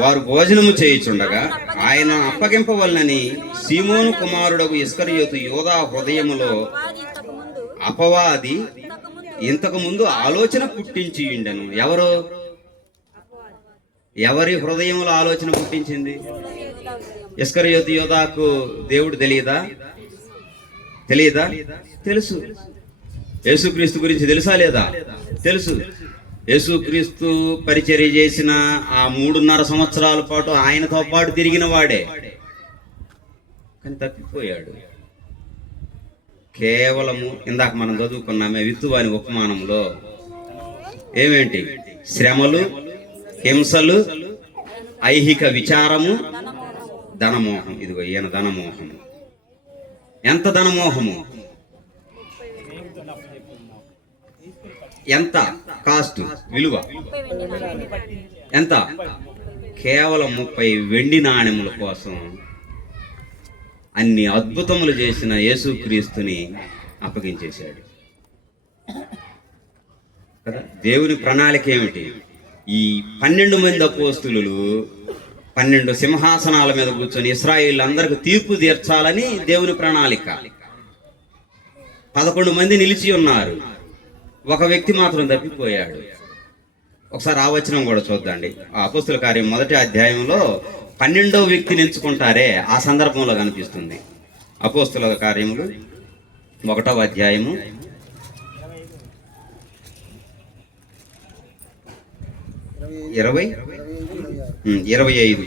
వారు భోజనము చేయుచుండగా ఆయన అప్పగింపవలనని సీమోను కుమారుడగు ఇస్కరియోతు యోధ హృదయములో అపవాది ఇంతకు ముందు ఆలోచన పుట్టించి ఉండెను. ఎవరి హృదయంలో ఆలోచన పుట్టించింది? ఇస్కరియోతు యోధాకు దేవుడు తెలియదా? తెలుసు. యేసుక్రీస్తు గురించి తెలుసా లేదా? తెలుసు. యేసుక్రీస్తు పరిచర్య చేసిన ఆ 3.5 సంవత్సరాల పాటు ఆయనతో పాటు తిరిగిన వాడే, కానీ తప్పిపోయాడు. కేవలము ఇందాక మనం చదువుకున్నామే విత్తువాని ఉపమానంలో ఏమేంటి? శ్రమలు, హింసలు, ఐహిక విచారము, ధనమోహం. ఇదిగో ఈయన ధనమోహము. ఎంత ధనమోహము? ఎంత కాస్ట్, విలువ ఎంత? కేవలం 30 వెండి నాణెముల కోసం అన్ని అద్భుతములు చేసిన యేసుక్రీస్తుని అప్పగించేశాడు కదా. దేవుని ప్రణాళిక ఏమిటి? ఈ 12 మంది అపోస్తులు 12 సింహాసనాల మీద కూర్చొని ఇశ్రాయేలు అందరికి తీర్పు తీర్చాలని దేవుని ప్రణాళిక. 11 మంది నిలిచి ఉన్నారు, ఒక వ్యక్తి మాత్రం తప్పిపోయాడు. ఒకసారి ఆ వచనం కూడా చూద్దండి. ఆ అపోస్తుల కార్యం 1వ అధ్యాయంలో 12వ వ్యక్తిని ఎంచుకుంటారే, ఆ సందర్భంలో కనిపిస్తుంది. అపోస్తుల కార్యములు 1వ అధ్యాయము 25.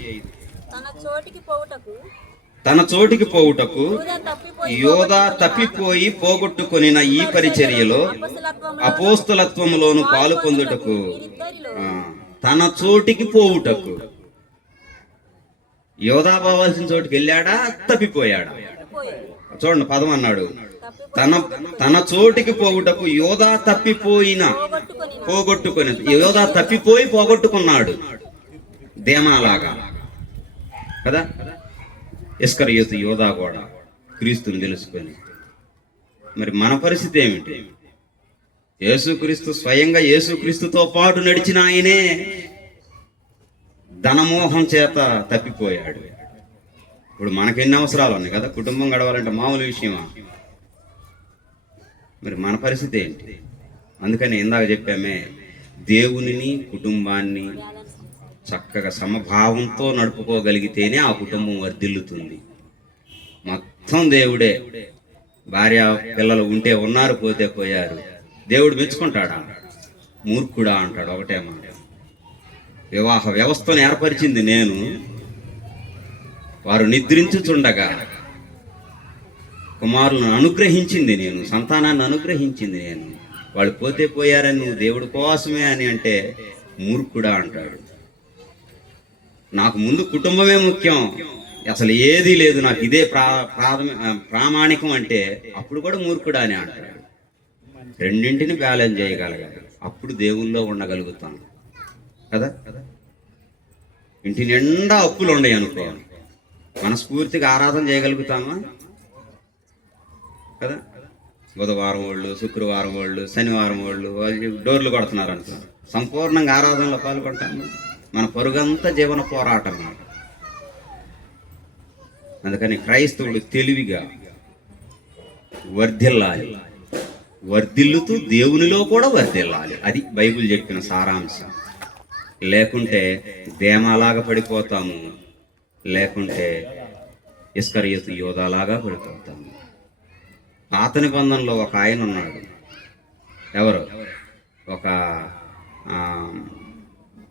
తన చోటికి పోవుటకు యోధా తప్పిపోయి పోగొట్టుకొనిన ఈ పరిచర్యలో అపోస్తలత్వములోను పాలు పొందుటకు తన చోటికి పోవుటకు. యోధా పోవాల్సిన చోటుకి వెళ్ళాడా, తప్పిపోయాడా? చూడండి, పదం అన్నాడు, తన చోటికి పోవుటకు. యోధా తప్పిపోయిన, పోగొట్టుకొని. యోధా తప్పిపోయి పోగొట్టుకున్నాడు దేమాలాగా కదా. ఇస్కరియోతు యోధా కూడా క్రీస్తుని తెలుసుకొని. మరి మన పరిస్థితి ఏమిటి? యేసుక్రీస్తు, స్వయంగా యేసుక్రీస్తుతో పాటు నడిచిన ఆయనే ధనమోహం చేత తప్పిపోయాడు. ఇప్పుడు మనకెన్ని అవసరాలు ఉన్నాయి కదా, కుటుంబం గడవాలంటే మామూలు విషయమా? మరి మన పరిస్థితి ఏంటి? అందుకని ఇందాక చెప్పామే, దేవునిని కుటుంబాన్ని చక్కగా సమభావంతో నడుపుకోగలిగితేనే ఆ కుటుంబం వర్ధిల్లుతుంది. మొత్తం దేవుడే, భార్య పిల్లలు ఉంటే ఉన్నారు, పోతే పోయారు. దేవుడు మెచ్చుకుంటాడా? మూర్ఖుడా అంటాడు. ఒకటే మాట. వివాహ వ్యవస్థను ఏర్పరిచింది నేను, వారు నిద్రించుచుండగా కుమారులను అనుగ్రహించింది నేను, సంతానాన్ని అనుగ్రహించింది నేను. వాళ్ళు పోతే పోయారని నువ్వు దేవుడి కోసమే అని అంటే మూర్ఖుడా అంటాడు. నాకు ముందు కుటుంబమే ముఖ్యం, అసలు ఏదీ లేదు, నాకు ఇదే ప్రామాణికం అంటే అప్పుడు కూడా మూర్ఖుడా అని అంటాడు. రెండింటిని బ్యాలెన్స్ చేయగలగాలి, అప్పుడు దేవుల్లో ఉండగలుగుతాం కదా. ఇంటి నిండా అప్పులు ఉన్నాయి అనుకో, మనస్ఫూర్తిగా ఆరాధన చేయగలుగుతామా కదా. బుధవారం వాళ్ళు, శుక్రవారం వాళ్ళు, శనివారం వాళ్ళు డోర్లు కొడుతున్నారు అనుకో, సంపూర్ణంగా ఆరాధనలో పాల్గొంటాము. మన పరుగంతా జీవన పోరాటం. అందుకని క్రైస్తవుడు తెలివిగా వర్ధిల్లాలి, వర్ధిల్లుతూ దేవునిలో కూడా వర్ధిల్లాలి. అది బైబిల్ చెప్పిన సారాంశం. లేకుంటే దేమాలాగా పడిపోతాము, లేకుంటే ఇస్కరియోతు యోధాలాగా పడిపోతాము. పాత నిబంధనలో ఒక ఆయన ఉన్నాడు. ఎవరు?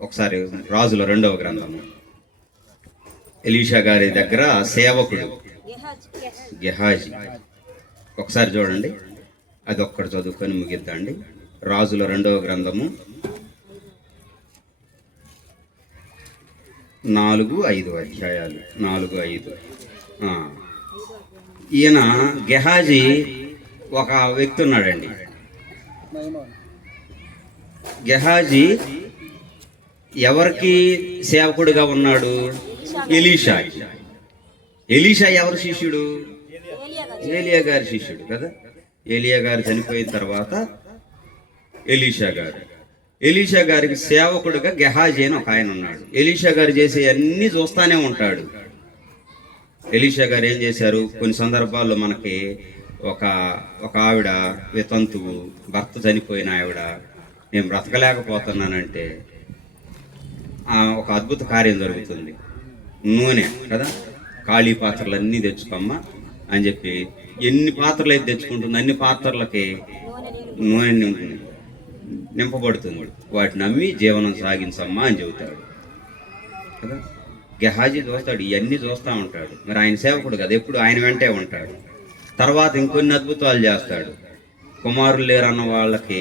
ఒకసారి రాజుల 2వ గ్రంథము, ఎలీషా గారి దగ్గర సేవకుడు గెహాజీ. ఒకసారి చూడండి, అది ఒక్కటి చదువుకొని ముగిద్దండి. రాజుల 2వ గ్రంథము 4-5 అధ్యాయాలు. 4-5. ఈయన గెహాజీ ఒక వ్యక్తి ఉన్నాడండి. గెహాజీ ఎవరికి సేవకుడిగా ఉన్నాడు? ఎలీషా. ఎలీషా ఎవరి శిష్యుడు? ఏలియా గారి శిష్యుడు కదా. ఏలియా గారు చనిపోయిన తర్వాత ఎలీషా గారికి సేవకుడిగా గెహాజీ అని ఒక ఆయన ఉన్నాడు. ఎలీషా గారు చేసే అన్ని చూస్తానే ఉంటాడు. ఎలీషా గారు ఏం చేశారు? కొన్ని సందర్భాల్లో మనకి ఒక ఆవిడ వితంతువు, భర్త చనిపోయిన ఆవిడ, నేను బ్రతకలేకపోతున్నానంటే ఒక అద్భుత కార్యం జరుగుతుంది. నూనె కదా, ఖాళీ పాత్రలు అన్నీ తెచ్చుకోమ్మా అని చెప్పి ఎన్ని పాత్రలు అయితే తెచ్చుకుంటుంది అన్ని పాత్రలకి నూనె నింపబడుతుంది. వాటిని అమ్మి జీవనం సాగించమ్మా అని చెబుతాడు కదా. గెహాజీ చూస్తాడు, ఇవన్నీ చూస్తూ ఉంటాడు. మరి ఆయన సేవకుడు కదా, ఎప్పుడు ఆయన వెంటే ఉంటాడు. తర్వాత ఇంకొన్ని అద్భుతాలు చేస్తాడు. కుమారులు లేరన్న వాళ్ళకి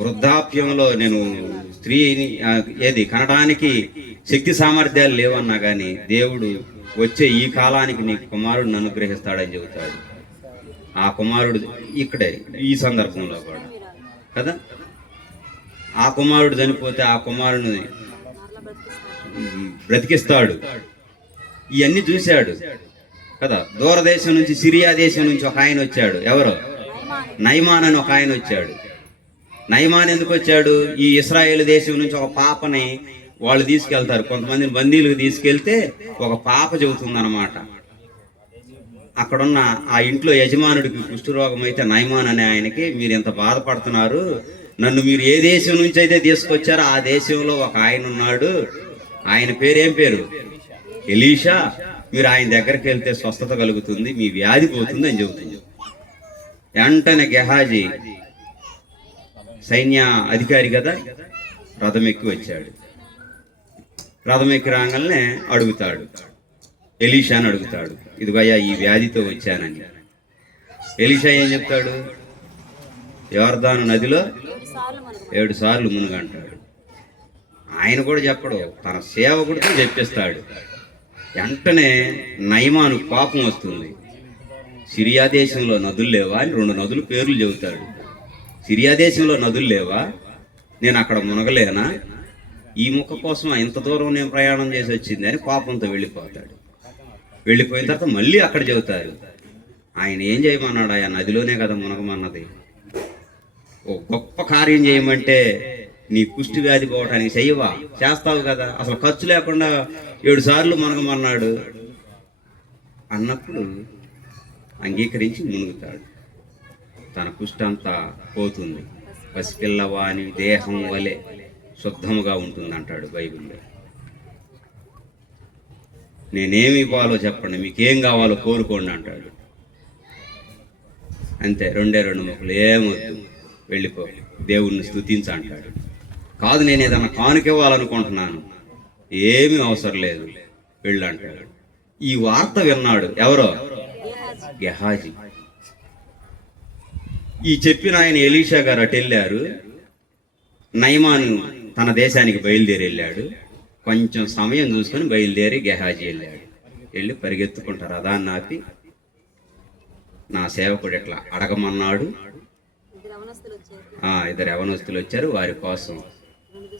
వృద్ధాప్యంలో నేను స్త్రీని కనడానికి శక్తి సామర్థ్యాలు లేవన్నా కానీ దేవుడు వచ్చే ఈ కాలానికి నీ కుమారుడిని అనుగ్రహిస్తాడని చెబుతాడు. ఆ కుమారుడు ఇక్కడే ఈ సందర్భంలో కూడా కదా, ఆ కుమారుడు చనిపోతే ఆ కుమారుడిని బ్రతికిస్తాడు. ఇవన్నీ చూశాడు కదా. దూరదేశం నుంచి, సిరియా దేశం నుంచి ఒక ఆయన వచ్చాడు. ఎవరో నయమాన్ అని ఒక ఆయన వచ్చాడు. నయమాన్ ఎందుకు వచ్చాడు? ఈ ఇశ్రాయేలు దేశం నుంచి ఒక పాపని వాళ్ళు తీసుకెళ్తారు, కొంతమందిని బందీలకు తీసుకెళ్తే ఒక పాప చెబుతుందన్నమాట. అక్కడున్న ఆ ఇంట్లో యజమానుడికి కుష్ఠరోగం అయితే నయమాన్ అనే ఆయనకి, మీరు ఎంత బాధపడుతున్నారు, నన్ను మీరు ఏ దేశం నుంచి అయితే తీసుకొచ్చారో ఆ దేశంలో ఒక ఆయన ఉన్నాడు, ఆయన పేరేం పేరు? ఎలీషా. మీరు ఆయన దగ్గరికి వెళ్తే స్వస్థత కలుగుతుంది, మీ వ్యాధి పోతుంది అని చెబుతుంది. వెంటనే గెహాజీ సైన్య అధికారి కదా, రథం ఎక్కి వచ్చాడు. రథం ఎక్కి రాగానే అడుగుతాడు, ఎలీషాని అడుగుతాడు, ఇదిగోయ్యా ఈ వ్యాధితో వచ్చానని. ఎలీషా ఏం చెప్తాడు? యోర్దాను నదిలో 7 సార్లు మునుగంటాడు. ఆయన కూడా చెప్పడు, తన సేవకుడితో చెప్పిస్తాడు. వెంటనే నయమాను కోపం వస్తుంది. సిరియా దేశంలో నదులు లేవా అని 2 నదులు పేర్లు చెబుతాడు. సిరియా దేశంలో నదులు లేవా, నేను అక్కడ మునగలేనా, ఈ ముక్క కోసం ఇంత దూరం నేను ప్రయాణం చేసి వచ్చింది అని కోపంతో వెళ్ళిపోతాడు. వెళ్ళిపోయిన తర్వాత మళ్ళీ అక్కడ చెబుతారు. ఆయన ఏం చేయమన్నాడు? ఆ నదిలోనే కదా మునగమన్నది. ఓ గొప్ప కార్యం చేయమంటే నీ కుష్టి వ్యాధి పోవటానికి చెయ్యవా? చేస్తావు కదా, అసలు ఖర్చు లేకుండా 7 సార్లు మునగమన్నాడు అన్నప్పుడు అంగీకరించి మునుగుతాడు. తన కుష్టి అంతా పోతుంది. పసిపిల్లవాని దేహం వలె శుద్ధముగా ఉంటుంది అంటాడు బైబిల్లో. నేనేమి ఇవ్వాలో చెప్పండి, మీకేం కావాలో కోరుకోండి అంటాడు. అంతే, 2 మొక్కలు, ఏమొద్దు, వెళ్ళిపో, దేవుణ్ణి స్తుతించ అంటాడు. కాదు, నేను ఏదన్నా కానుకివ్వాలనుకుంటున్నాను, ఏమీ అవసరం లేదు, వెళ్ళు అంటాడు. ఈ వార్త విన్నాడు ఎవరో? గెహాజీ. ఈ చెప్పిన ఆయన ఎలీషా గారు అటు వెళ్ళారు. నయమాను తన దేశానికి బయలుదేరి వెళ్ళాడు. కొంచెం సమయం చూసుకొని బయలుదేరి గెహాజీ వెళ్ళాడు. వెళ్ళి పరిగెత్తుకుంటారు రథాన్ని ఆపి, నా సేవకుడు ఎట్లా అడగమన్నాడు. 2 యవనస్తులు వచ్చారు, వారి కోసం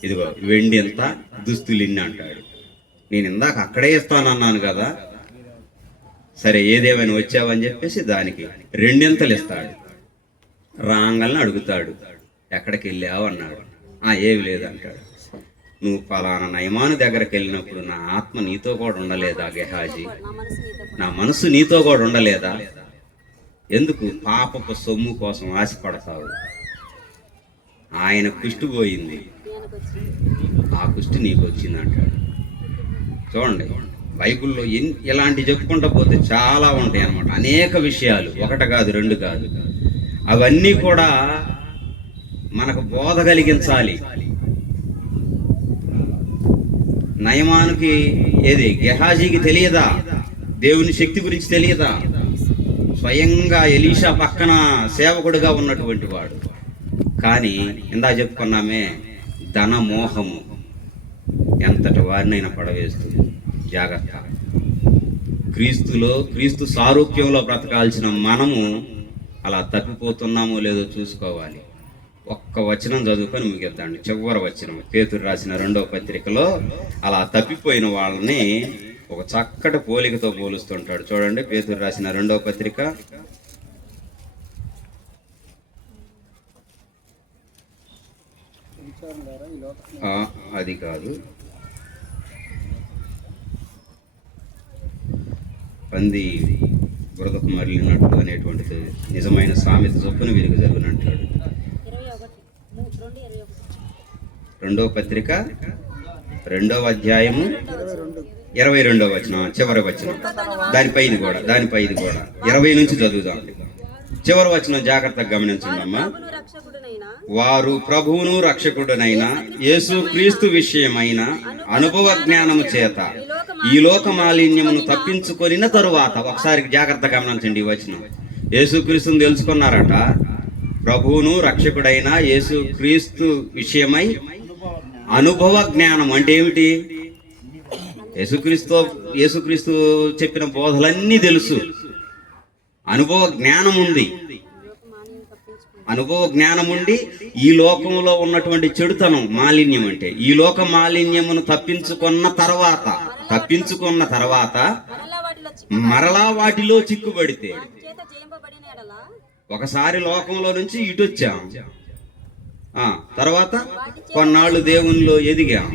ఇదిగో వెండి ఎంత, దుస్తులు ఇన్ని అంటాడు. నేను ఇందాక అక్కడే ఇస్తానన్నాను కదా, సరే ఏదేమైనా వచ్చావని చెప్పేసి దానికి 2 ఇస్తాడు. రాంగల్ని అడుగుతాడు, ఎక్కడికి వెళ్ళావు అన్నాడు. ఏమి లేదంటాడు. నువ్వు పలానా నయమాను దగ్గరికి వెళ్ళినప్పుడు నా ఆత్మ నీతో కూడా ఉండలేదా గెహాజీ? నా మనసు నీతో కూడా ఉండలేదా? ఎందుకు పాపపు సొమ్ము కోసం ఆశపడతావు? ఆయన కుష్టి పోయింది, ఆ కుష్టి నీకు వచ్చింది అంటాడు. చూడండి, బైబిల్లో ఇలాంటి చెప్పుకుంటూ పోతే చాలా ఉంటాయి అన్నమాట. అనేక విషయాలు, 1 కాదు 2 కాదు. అవన్నీ కూడా మనకు బోధ కలిగించాలి. నయమానుకి గెహాజీకి తెలియదా? దేవుని శక్తి గురించి తెలియదా? స్వయంగా ఎలీషా పక్కన సేవకుడిగా ఉన్నటువంటి వాడు. కానీ ఇందా చెప్పుకున్నామే, ధన మోహము ఎంతటి వారినైనా పడవేస్తుంది. జాగ్రత్త. క్రీస్తు సారూప్యంలో బ్రతకాల్సిన మనము అలా తప్పిపోతున్నామో లేదో చూసుకోవాలి. ఒక్క వచనం చదువుకొని ముగిద్దాండి. చివరి వచనం, పేతురు రాసిన 2వ పత్రికలో అలా తప్పిపోయిన వాళ్ళని ఒక చక్కటి పోలికతో పోలుస్తుంటాడు. చూడండి, పేతురు రాసిన 2వ పత్రిక 'పంది బురదకు మరలినట్టు అనేటువంటిది నిజమైన సామెత చొప్పున వీరికి జరుగునంటాడు. 2వ పత్రిక 2వ అధ్యాయము 22వ వచనం, చివరి వచనం. దానిపై ఇది కూడా 20 నుంచి చదువుదాం. చివరి వచనం జాగ్రత్తగా గమనించండి అమ్మా. వారు ప్రభువును రక్షకుడునైన యేసు క్రీస్తు విషయమైన అనుభవ జ్ఞానము చేత ఈ లోక మాలిన్యమును తప్పించుకొనిన తరువాత, ఒకసారి జాగ్రత్తగా గమనించండి ఈ వచనం. యేసు క్రీస్తుని తెలుసుకున్నారట. ప్రభువును రక్షకుడైన యేసు క్రీస్తు విషయమై అనుభవ జ్ఞానం అంటే ఏమిటి? యేసుక్రీస్తు చెప్పిన బోధలన్నీ తెలుసు. అనుభవ జ్ఞానం ఉంది. అనుభవ జ్ఞానం ఉండి ఈ లోకంలో ఉన్నటువంటి చెడుతనం, మాలిన్యం అంటే ఈ లోక మాలిన్యమును తప్పించుకున్న తర్వాత మరలా వాటిలో చిక్కుబడితే, ఒకసారి లోకంలో నుంచి ఇటు వచ్చాం, తర్వాత కొన్నాళ్ళు దేవునిలో ఎదిగాం,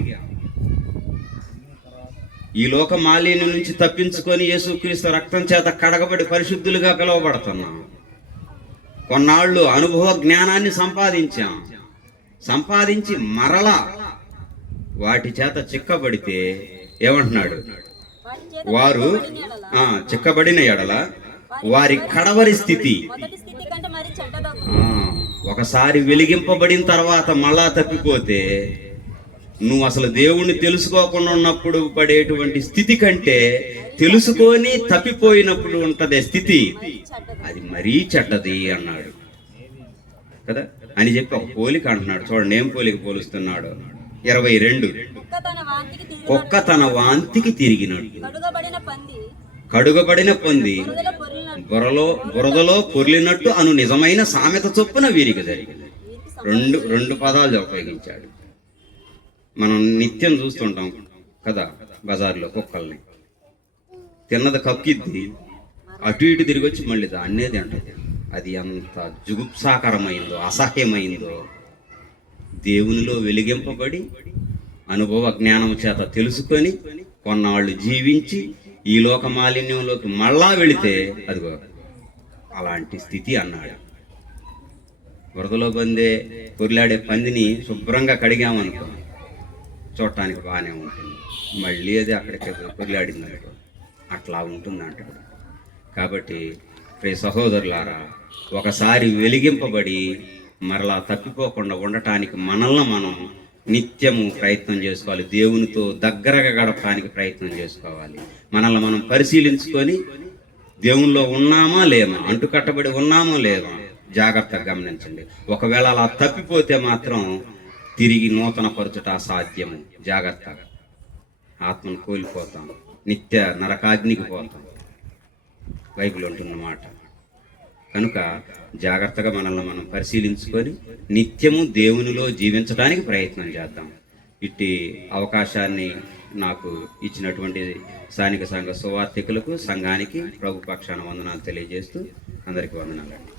ఈ లోక మాలిన్యం నుంచి తప్పించుకొని యేసుక్రీస్తు రక్తం చేత కడగబడి పరిశుద్ధులుగా పిలువబడుతున్నాం. కొన్నాళ్ళు అనుభవ జ్ఞానాన్ని సంపాదించి మరలా వాటి చేత చిక్కబడితే ఏమంటున్నాడు? వారు చిక్కబడిన ఎడల వారి కడవరి స్థితి, ఒకసారి వెలిగింపబడిన తర్వాత మళ్ళా తప్పిపోతే నువ్వు అసలు దేవుణ్ణి తెలుసుకోకుండా ఉన్నప్పుడు పడేటువంటి స్థితి కంటే తెలుసుకొని తప్పిపోయినప్పుడు ఉంటదే స్థితి, అది మరీ చెడ్డది అన్నాడు కదా అని చెప్పి ఒక పోలిక అంటున్నాడు. చూడండి ఏం పోలిక పోలుస్తున్నాడు. 22 కుక్క తన వాంతికి తిరిగినట్టు, కడుగబడిన పంది బురదలో పొర్లినట్టు అను నిజమైన సామెత చొప్పున వీరికి జరిగింది. రెండు పదాలు ఉపయోగించాడు. మనం నిత్యం చూస్తుంటాం కదా బజార్లో కుక్కల్ని. తిన్నది కక్కిద్ది, అటు ఇటు తిరిగి వచ్చి మళ్ళీ దాన్నే తింటది. అది ఎంత జుగుప్సాకరమైందో, అసహ్యమైందో. దేవునిలో వెలిగింపబడి అనుభవ జ్ఞానం చేత తెలుసుకొని కొన్నాళ్ళు జీవించి ఈ లోక మాలిన్యంలోకి మళ్ళా వెళితే అదిగో అలాంటి స్థితి అన్నాడు. వరదలో బందే పొర్లాడే పందిని శుభ్రంగా కడిగామనుకో చూడటానికి బాగానే ఉంటుంది, మళ్ళీ అది అక్కడికి పొర్లాడింది అనుకో అట్లా ఉంటుంది అంటాడు. కాబట్టి ప్రియ సహోదరులారా, ఒకసారి వెలిగింపబడి మరలా తప్పిపోకుండా ఉండటానికి మనల్ని మనం నిత్యము ప్రయత్నం చేసుకోవాలి. దేవునితో దగ్గరగా గడపడానికి ప్రయత్నం చేసుకోవాలి. మనల్ని మనం పరిశీలించుకొని దేవునిలో ఉన్నామా లేమా, అంటుకట్టబడి ఉన్నామో లేమా జాగ్రత్తగా గమనించండి. ఒకవేళ అలా తప్పిపోతే మాత్రం తిరిగి నూతన పరచుట అసాధ్యము. జాగ్రత్తగా ఆత్మను కోల్పోతాం, నిత్య నరకాగ్నికి పోతాం, బైబిల్ ఉంటున్నమాట. కనుక జాగ్రత్తగా మనల్ని మనం పరిశీలించుకొని నిత్యము దేవునిలో జీవించడానికి ప్రయత్నం చేద్దాం. ఇట్టి అవకాశాన్ని నాకు ఇచ్చినటువంటి స్థానిక సంఘ సువార్థికులకు, సంఘానికి ప్రభు పక్షాన వందనాలు తెలియజేస్తూ అందరికీ వందనాలండి.